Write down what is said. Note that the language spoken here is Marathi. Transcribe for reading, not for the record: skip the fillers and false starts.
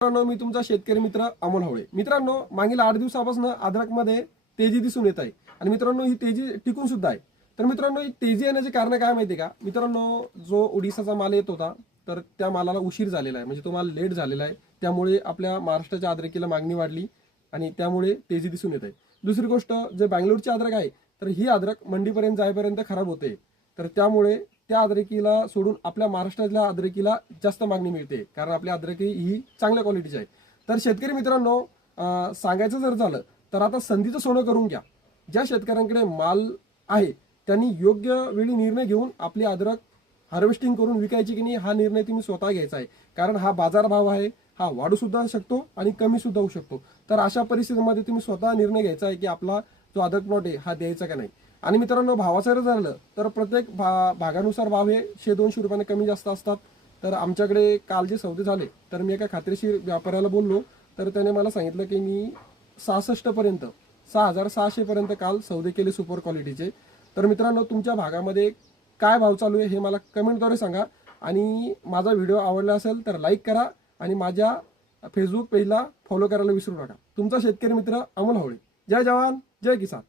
मित्रांनो, मी तुमचा शेतकरी मित्र अमोल हवळे. मित्रांनो, मागील 8 दिवसापासून अद्रकमध्ये तेजी दिसून येत आहे आणि मित्रांनो ही तेजी टिकून सुद्धा आहे. तर मित्रांनो, ही तेजी येण्याचे कारण काय माहिती आहे का? मित्रांनो, जो ओडिसाचा माल येत होता तर त्या मालाला उशीर झालेला आहे, म्हणजे तो माल लेट झालेला आहे. त्यामुळे आपल्या महाराष्ट्राच्या अद्रकीला मागणी वाढली आणि त्यामुळे तेजी दिसून येत आहे. दुसरी गोष्ट, जे बँगलोरची अद्रक आहे तर ही अद्रक मंडीपर्यंत जाईपर्यंत खराब होते. तर त्यामुळे त्या अद्रकीला सोडून आपल्या महाराष्ट्रातल्या अद्रकीला जास्त मागणी मिळते, कारण आपल्या अद्रकी ही चांगल्या क्वालिटीची आहे. तर शेतकरी मित्रांनो, सांगायचं जर झालं तर आता संधीचं सोनं करून घ्या. ज्या शेतकऱ्यांकडे माल आहे त्यांनी योग्य वेळी निर्णय घेऊन आपली अद्रक हार्वेस्टिंग करून विकायची की नाही हा निर्णय तुम्ही स्वतः घ्यायचा आहे. कारण हा बाजारभाव आहे, हा वाढू सुद्धा शकतो आणि कमी सुद्धा होऊ शकतो. तर अशा परिस्थितीमध्ये तुम्ही स्वतः निर्णय घ्यायचा आहे की आपला जो अद्रक प्लॉट आहे हा द्यायचा का नाही. आणि मित्रांनो, भावाचं जर झालं तर प्रत्येक भागानुसार भाव हे 100-200 रुपयाने कमी जास्त असतात. तर आमच्याकडे काल जे सौदे झाले तर मी एका खात्रीशीर व्यापाऱ्याला बोललो, तर त्याने मला सांगितलं की मी 66 पर्यंत 6600 पर्यंत काल सौदे केले सुपर क्वालिटीचे. तर मित्रांनो, तुमच्या भागामध्ये काय भाव चालू आहे हे मला कमेंटद्वारे सांगा. आणि माझा व्हिडिओ आवडला असेल तर लाईक करा आणि माझ्या फेसबुक पेजला फॉलो करायला विसरू नका. तुमचा शेतकरी मित्र अमोल हवळे. जय जवान जय किसान.